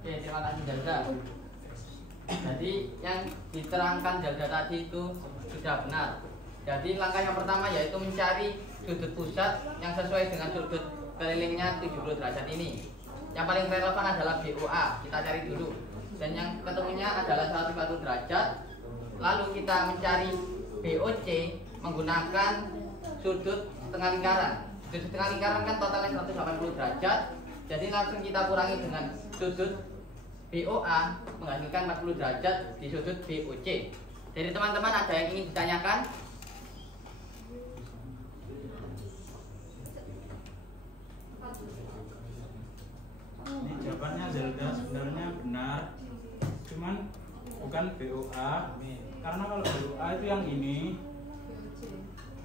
Oke, terima kasih Jalda. Jadi yang diterangkan Jalda tadi itu sudah benar. Jadi langkah yang pertama yaitu mencari sudut pusat yang sesuai dengan sudut kelilingnya 70 derajat ini. Yang paling relevan adalah BOA, kita cari dulu. Dan yang ketemunya adalah 140 derajat. Lalu kita mencari BOC menggunakan sudut setengah lingkaran. Sudut setengah lingkaran kan totalnya 180 derajat. Jadi langsung kita kurangi dengan sudut BOA menghasilkan 40 derajat di sudut BOC. Jadi teman-teman ada yang ingin ditanyakan? Ini jawabannya Zelda sebenarnya benar, cuman bukan BOA. Karena kalau BOA itu yang ini,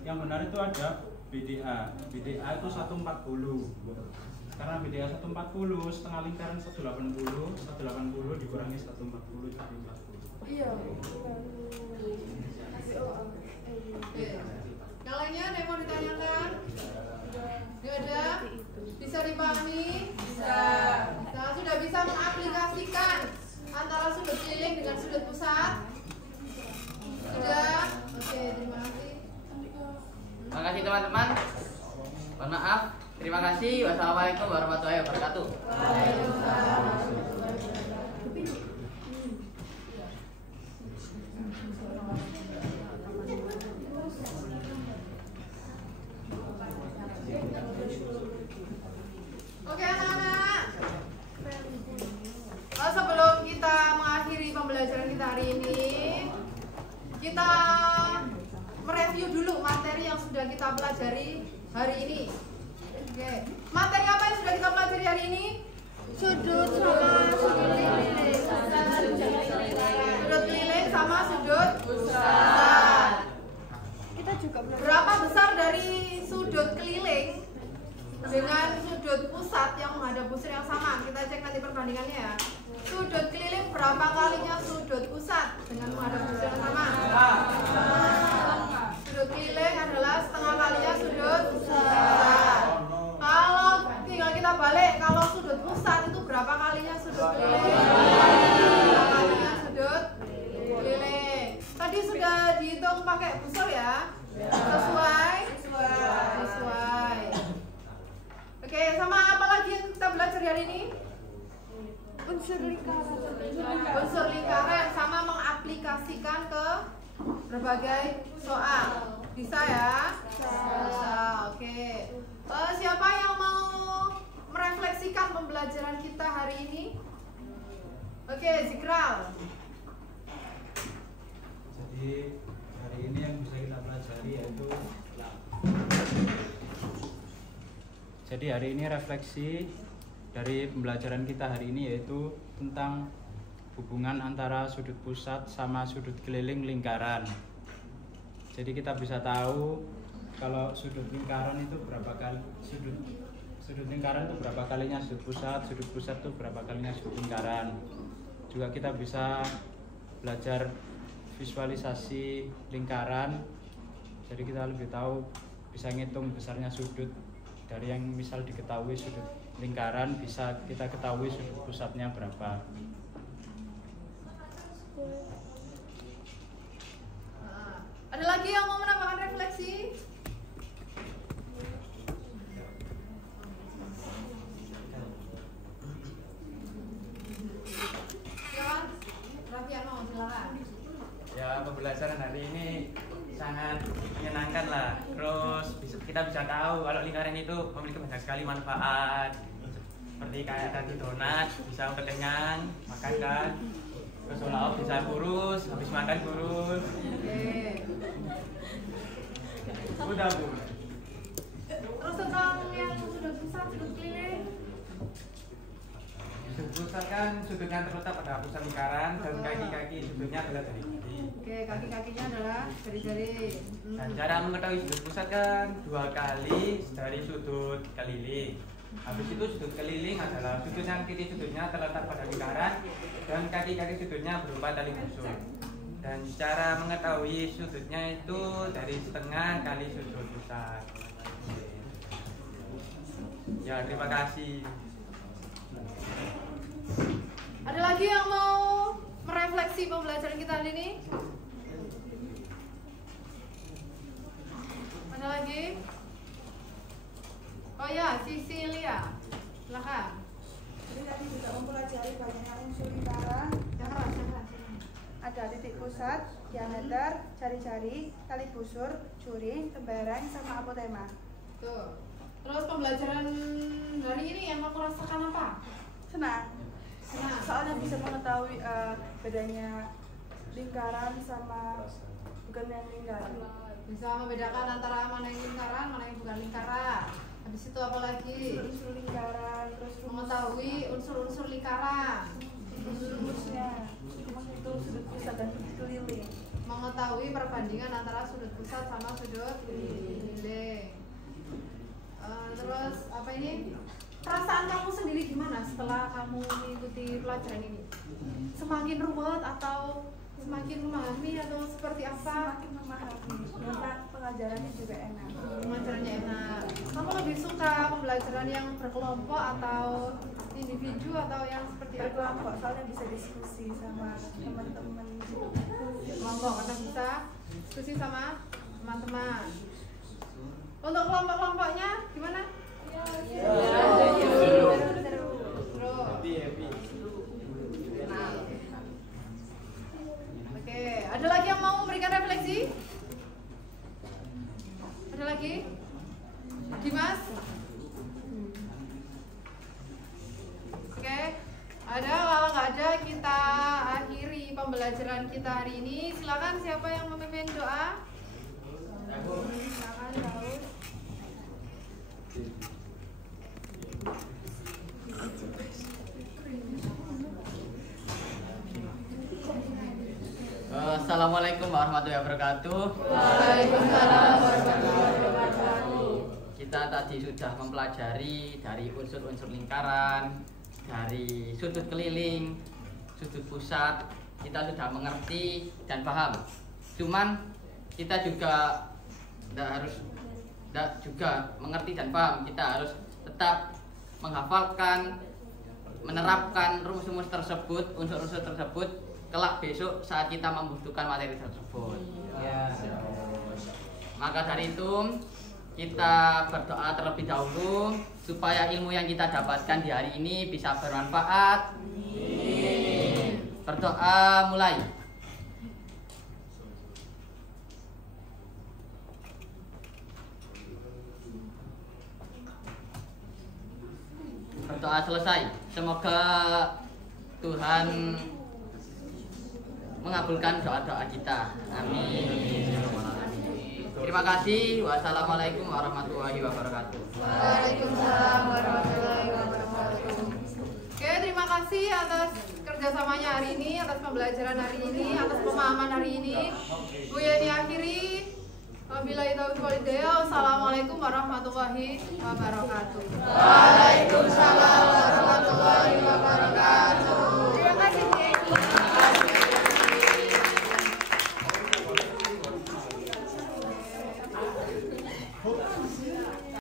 yang benar itu ada BDA. BDA itu 140. Karena BDA 140, setengah lingkaran 180, 180 dikurangi 140 jadi 40. Iya. Yang lainnya ada yang mau ditanyakan? Gak ada? Bisa dipahami? Bisa. Nah, sudah bisa mengaplikasikan antara sudut keliling dengan sudut pusat? Sudah? Oke, terima kasih. Terima kasih teman-teman. Mohon maaf. Terima kasih. Wassalamualaikum warahmatullahi wabarakatuh. Oke anak-anak, sebelum kita mengakhiri pembelajaran kita hari ini, kita mereview dulu materi yang sudah kita pelajari hari ini. Oke, materi apa yang sudah kita pelajari hari ini? Sudut sama sudut keliling. Sudut keliling sama sudut pusat. Kita juga Berapa besar dari sudut keliling dengan sudut pusat yang menghadap busur yang sama? Kita cek nanti perbandingannya ya. Sudut keliling berapa kalinya sudut pusat dengan menghadap busur yang sama? Sudut keliling adalah setengah kalinya sudut pusat. Kalau tinggal kita balik, kalau sudut pusat itu berapa kalinya sudut keliling? Oke, Zikral. Jadi hari ini yang bisa kita pelajari yaitu refleksi dari pembelajaran kita hari ini yaitu tentang hubungan antara sudut pusat sama sudut keliling lingkaran. Jadi kita bisa tahu kalau sudut lingkaran itu berapa kali sudut lingkaran itu berapa kalinya sudut pusat itu berapa kalinya sudut lingkaran. Juga kita bisa belajar visualisasi lingkaran. Jadi kita lebih tahu bisa ngitung besarnya sudut dari yang misal diketahui sudut lingkaran bisa kita ketahui sudut pusatnya berapa. Ada lagi yang mau menambahkan refleksi? Ya, Rafiano, silakan. Ya, pembelajaran hari ini sangat menyenangkan lah. Terus kita bisa tahu kalau lingkaran itu memiliki banyak sekali manfaat. Seperti kayak tadi donat bisa untuk kenyang, makan kan. Terus lauk bisa kurus, habis makan kurus. Udah Bu. Terus tentang yang sudut pusat, sudut keliling. Sudut pusat kan sudutnya terletak pada pusat lingkaran dan kaki-kaki sudutnya adalah dari jari. Oke, kaki-kakinya adalah jari-jari. Dan cara mengetahui sudut pusat kan 2 kali dari sudut keliling. Habis itu sudut keliling adalah sudut yang titik sudutnya terletak pada lingkaran dan kaki-kaki sudutnya berupa tali busur. Dan cara mengetahui sudutnya itu dari setengah kali sudut pusat. Ya, terima kasih. Ada lagi yang mau merefleksi pembelajaran kita hari ini? Ada lagi? Oh ya, Cecilia, silakan. Jadi tadi juga mempelajari banyaknya unsur lingkaran. Ada titik pusat, diameter, jari-jari, tali busur, juri, tembereng, sama apotema. Tuh. Terus pembelajaran hari ini yang kamu rasakan apa? Senang. Senang. Soalnya bisa mengetahui bedanya lingkaran sama bukan yang lingkaran. Bisa membedakan antara mana yang lingkaran, mana yang bukan lingkaran. Habis itu apa lagi? Unsur lingkaran, terus Mengetahui unsur-unsur lingkaran. rumusnya, rumus itu sudut pusat dan sudut keliling. Mengetahui perbandingan antara sudut pusat sama sudut keliling. Terus apa ini? Perasaan kamu sendiri gimana setelah kamu mengikuti pelajaran ini? Semakin ruwet atau semakin memahami atau seperti apa? Semakin memahami, karena pengajarannya juga enak. Pengajarannya enak. Kamu lebih suka pembelajaran yang berkelompok atau individu atau yang seperti apa? Berkelompok, soalnya bisa diskusi sama teman-teman. Kelompok karena bisa diskusi sama teman-teman. Untuk kelompok-kelompoknya gimana? Oke, ada lagi yang mau memberikan refleksi? Ada lagi? Dimas? Oke, ada. Kalau nggak ada, kita akhiri pembelajaran kita hari ini. Silakan siapa yang memimpin doa? Silakan Daud. Assalamualaikum warahmatullahi wabarakatuh. Waalaikumsalam warahmatullahi wabarakatuh. Kita tadi sudah mempelajari dari unsur-unsur lingkaran, dari sudut keliling, sudut pusat. Kita sudah mengerti dan paham. Cuman kita juga juga mengerti dan paham. Kita harus tetap menghafalkan, menerapkan rumus-rumus tersebut, unsur-unsur tersebut kelak besok saat kita membutuhkan materi tersebut. Maka dari itu kita berdoa terlebih dahulu supaya ilmu yang kita dapatkan di hari ini bisa bermanfaat. Berdoa mulai. Berdoa selesai. Semoga Tuhan mengabulkan doa-doa kita. Amin. Terima kasih. Wassalamualaikum warahmatullahi wabarakatuh. Waalaikumsalam warahmatullahi wabarakatuh. Oke, terima kasih atas kerjasamanya hari ini, atas pembelajaran hari ini, atas pemahaman hari ini. Bu Yeni akhiri. Wabillahi taufiq wal hidayah. Wassalamualaikum warahmatullahi wabarakatuh. Waalaikumsalam warahmatullahi wabarakatuh. Terima kasih Bu Yeni.